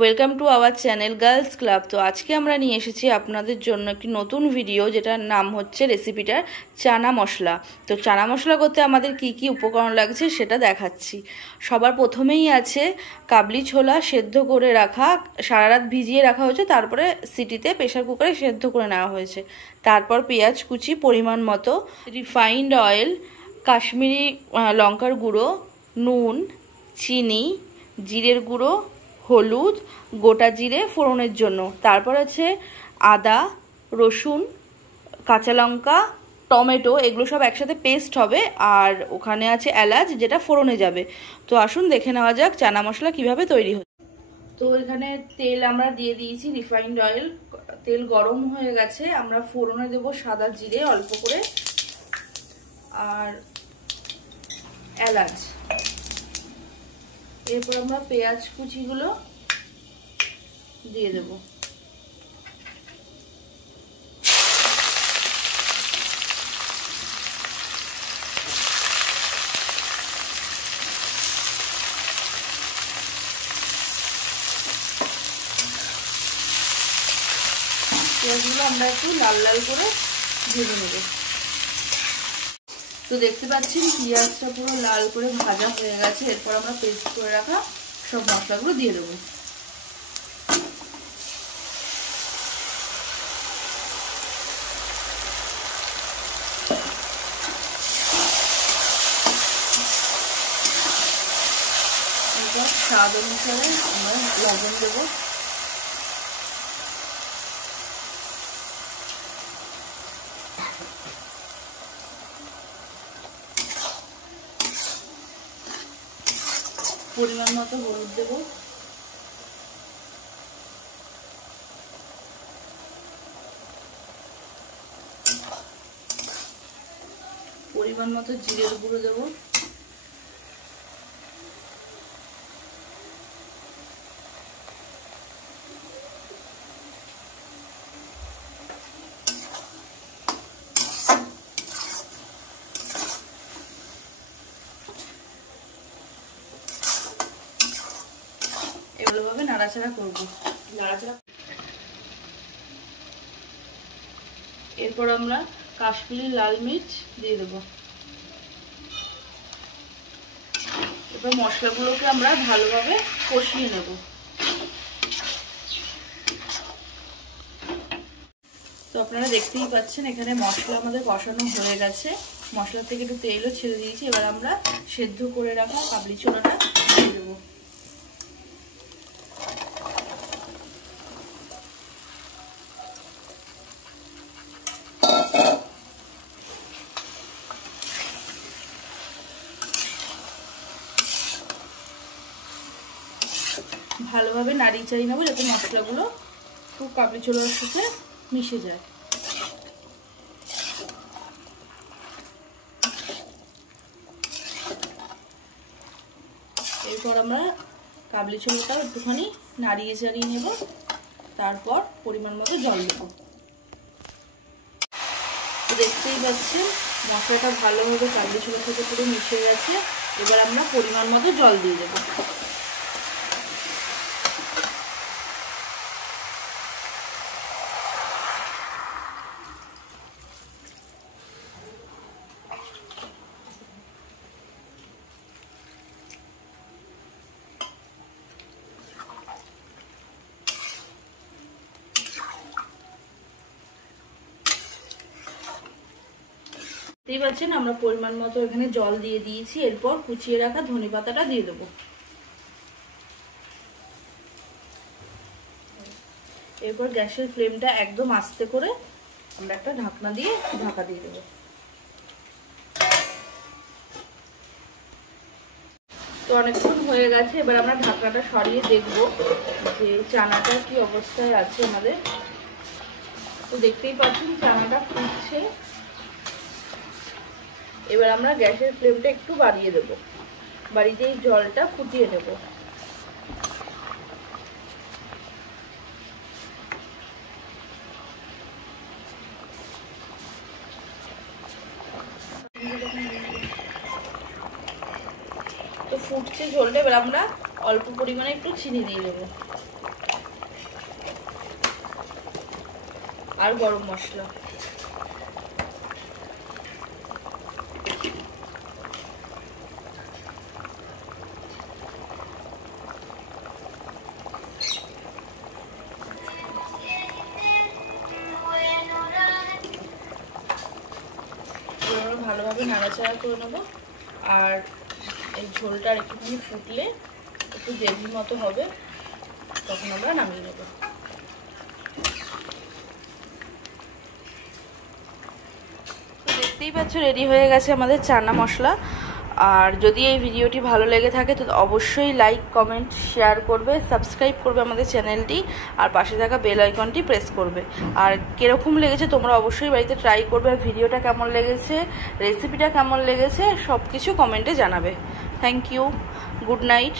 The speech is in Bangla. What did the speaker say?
Welcome to our channel girls club. তো আজকে আমরা নিয়ে এসেছি আপনাদের জন্য একটি নতুন ভিডিও, যেটার নাম হচ্ছে রেসিপিটার চানা মশলা। তো চানা মশলা করতে আমাদের কি কি উপকরণ লাগছে সেটা দেখাচ্ছি। সবার প্রথমেই আছে কাবলি ছোলা সেদ্ধ করে রাখা, সারা রাত ভিজিয়ে রাখা হয়েছে, তারপরে সিটিতে প্রেশার কুকারে সেদ্ধ করে নেওয়া হয়েছে। তারপর পেঁয়াজ কুচি পরিমাণ মতো, রিফাইন্ড অয়েল, কাশ্মীরি লঙ্কার গুঁড়ো, নুন, চিনি, জিরের গুঁড়ো, হলুদ, গোটা জিরে ফোড়নের জন্য। তারপর আছে আদা, রসুন, কাঁচা লঙ্কা, টমেটো, এগুলো সব একসাথে পেস্ট হবে। আর ওখানে আছে এলাচ, যেটা ফোড়নে যাবে। তো আসুন দেখে নেওয়া যাক চানা মশলা কিভাবে তৈরি হচ্ছে। তো এখানে তেল আমরা দিয়ে দিয়েছি, রিফাইন্ড অয়েল। তেল গরম হয়ে গেছে, আমরা ফোড়নে দেব সাদা জিরে অল্প করে আর এলাচ। এরপর আমরা পেঁয়াজ কুচিগুলো দিয়ে দেব। পেঁয়াজগুলো আমরা একটু লাল লাল করে ভেজে নেব। তো দেখতে পাচ্ছেন পেঁয়াজটা পুরো লাল করে ভাজা হয়ে গেছে। এরপর আমরা পেস্ট করে রাখা সব মশলাগুলো দিয়ে দেবো। এরপর স্বাদ অনুসারে আমরা লবণ দেবো। পরিমাণ মতো হলুদ দেব। পরিমাণ মতো জিরের গুঁড়ো দেব। এভাবে নাড়াচাড়া করবো। এরপর আমরা কাশ্মীরি লাল মির্চ দিয়ে দেবো। এরপর মশলাগুলোকে আমরা ভালোভাবে কষিয়ে নেব। তো আপনারা দেখতেই পাচ্ছেন এখানে মশলা আমাদের কষানো হয়ে গেছে। মশলা থেকে একটু তেলও ছেড়ে দিয়েছি। এবার আমরা সেদ্ধ করে রাখা কাবলি ছোলাটা দিয়ে দেবো। ভালোভাবে নাড়িয়ে চাড়িয়ে নেবো, যাতে মশলাগুলো খুব কাবলি ছোলার সাথে মিশে যায়। এরপর আমরা কাবলি ছোলাটাও একটুখানি নাড়িয়ে চাড়িয়ে নেব। তারপর পরিমাণ মতো জল দেব। দেখতেই পাচ্ছেন মশলাটা ভালোভাবে কাবলি ছোলার সাথে পুরো মিশে গেছে। এবার আমরা পরিমাণ মতো জল দিয়ে দেবো। দেখতেই পাচ্ছেন আমরা পরিমাণ মতো এখানে জল দিয়ে দিয়েছি। এরপর কুচিয়ে রাখা ধনেপাতাটা দিয়ে দেবো। এরপর গ্যাসের ফ্লেমটা একদম আস্তে করে আমরা একটা ঢাকনা দিয়ে ঢাকা দিয়ে দেবো। তো অনেকক্ষণ হয়ে গেছে। এবার আমরা ঢাকনাটা সরিয়ে দেখবো যে চানাটা কি অবস্থায় আছে আমাদের। তো দেখতেই পাচ্ছেন চানাটা ফুটছে। এবার আমরা গ্যাসের ফ্লেমটা একটু বাড়িয়ে দেব। বাড়িতে এই জলটা ফুটিয়ে নেব। ফুটছে ঝোলটা, এবার আমরা অল্প পরিমাণে একটু চিনি দিয়ে দেবো আর গরম মশলা। ভালোভাবে নাড়াচাড়া করে নেবো। আর এই ঝোলটা একটুখানি ফুটলে একটু গ্রেভির মতো হবে, তখন আমরা নামিয়ে নেবো। দেখতেই পাচ্ছ রেডি হয়ে গেছে আমাদের চানা মশলা। আর যদি এই ভিডিওটি ভালো লেগে থাকে তো অবশ্যই লাইক, কমেন্ট, শেয়ার করবে, সাবস্ক্রাইব করবে আমাদের চ্যানেলটি, আর পাশে থাকা বেল আইকনটি প্রেস করবে। আর কিরকম লেগেছে তোমরা অবশ্যই বাড়িতে ট্রাই করবে। ভিডিওটা কেমন লেগেছে, রেসিপিটা কেমন লেগেছে সব কিছু কমেন্টে জানাবে। Thank you, good night.